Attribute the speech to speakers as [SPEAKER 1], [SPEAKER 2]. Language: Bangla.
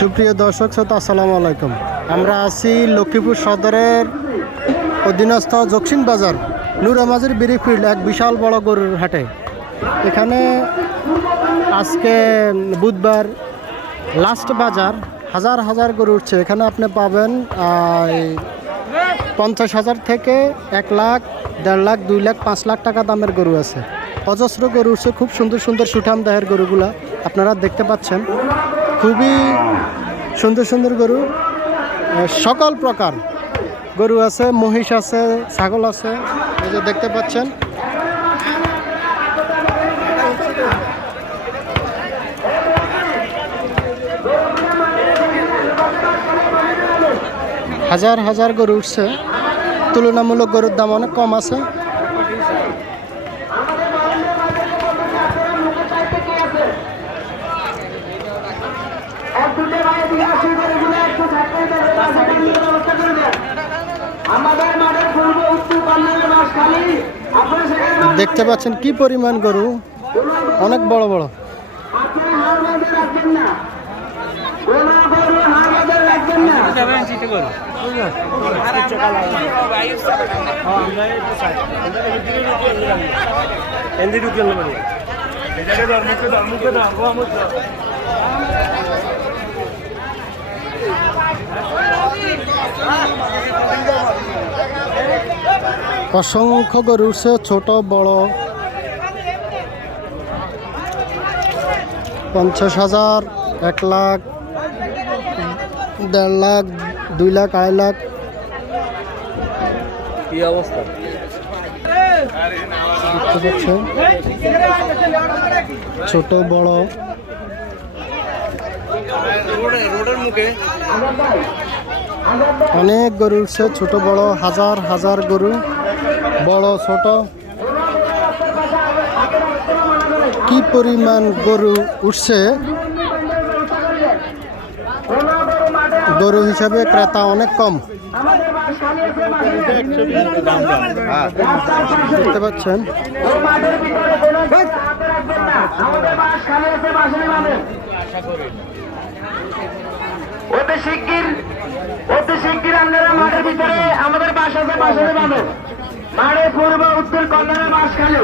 [SPEAKER 1] সুপ্রিয় দর্শক শ্রোতা, আসসালামু আলাইকুম। আমরা আছি লক্ষ্মীপুর সদরের অধীনস্থ দক্ষিণ বাজার নূর আমাজের বিরিফিল্ড এক বিশাল বড় গরুর হাটে। এখানে আজকে বুধবার লাস্ট বাজার, হাজার হাজার গরু উঠছে। এখানে আপনি পাবেন পঞ্চাশ হাজার থেকে এক লাখ, দেড় লাখ, দুই লাখ, পাঁচ লাখ টাকা দামের গরু আছে। অজস্র গরু উঠছে, খুব সুন্দর সুন্দর সুঠাম দেহের গরুগুলা আপনারা দেখতে পাচ্ছেন। খুবই সুন্দর সুন্দর গরু। সকল প্রকার গরু আছে, মহিষ আছে, ছাগল আছে, এই যে দেখতে পাচ্ছেন। হাজার হাজার গরু উঠছে। তুলনামূলক গরুর দাম অনেক কম আছে
[SPEAKER 2] আমাদের মাঠের পূর্ব উত্তর কল্যাণের মাস খালি আপনারা সেখানে
[SPEAKER 1] দেখতে পাচ্ছেন কি পরিমাণ গরু? অনেক বড় বড়। অসংখ্য গরু উঠছে ছোট বড়। পঞ্চাশ হাজার এক লাখ দেড় লাখ দুই লাখ আড়াই লাখ।
[SPEAKER 3] কি অবস্থা?
[SPEAKER 1] ছোট বড়। অনেক গরু উঠছে ছোট বড় হাজার হাজার গরু। বড়, ছোট। কি পরিমাণ গরু উঠছে? গরু হিসাবে ক্রেতা অনেক কম। দেখতে পাচ্ছেন।
[SPEAKER 2] অতি শিগগির অতি শিগগির আপনারা মাঠের ভিতরে আমাদের বাস আছে বাসনে মাঠের পূর্ব উত্তর কল্যাণে মাস খালি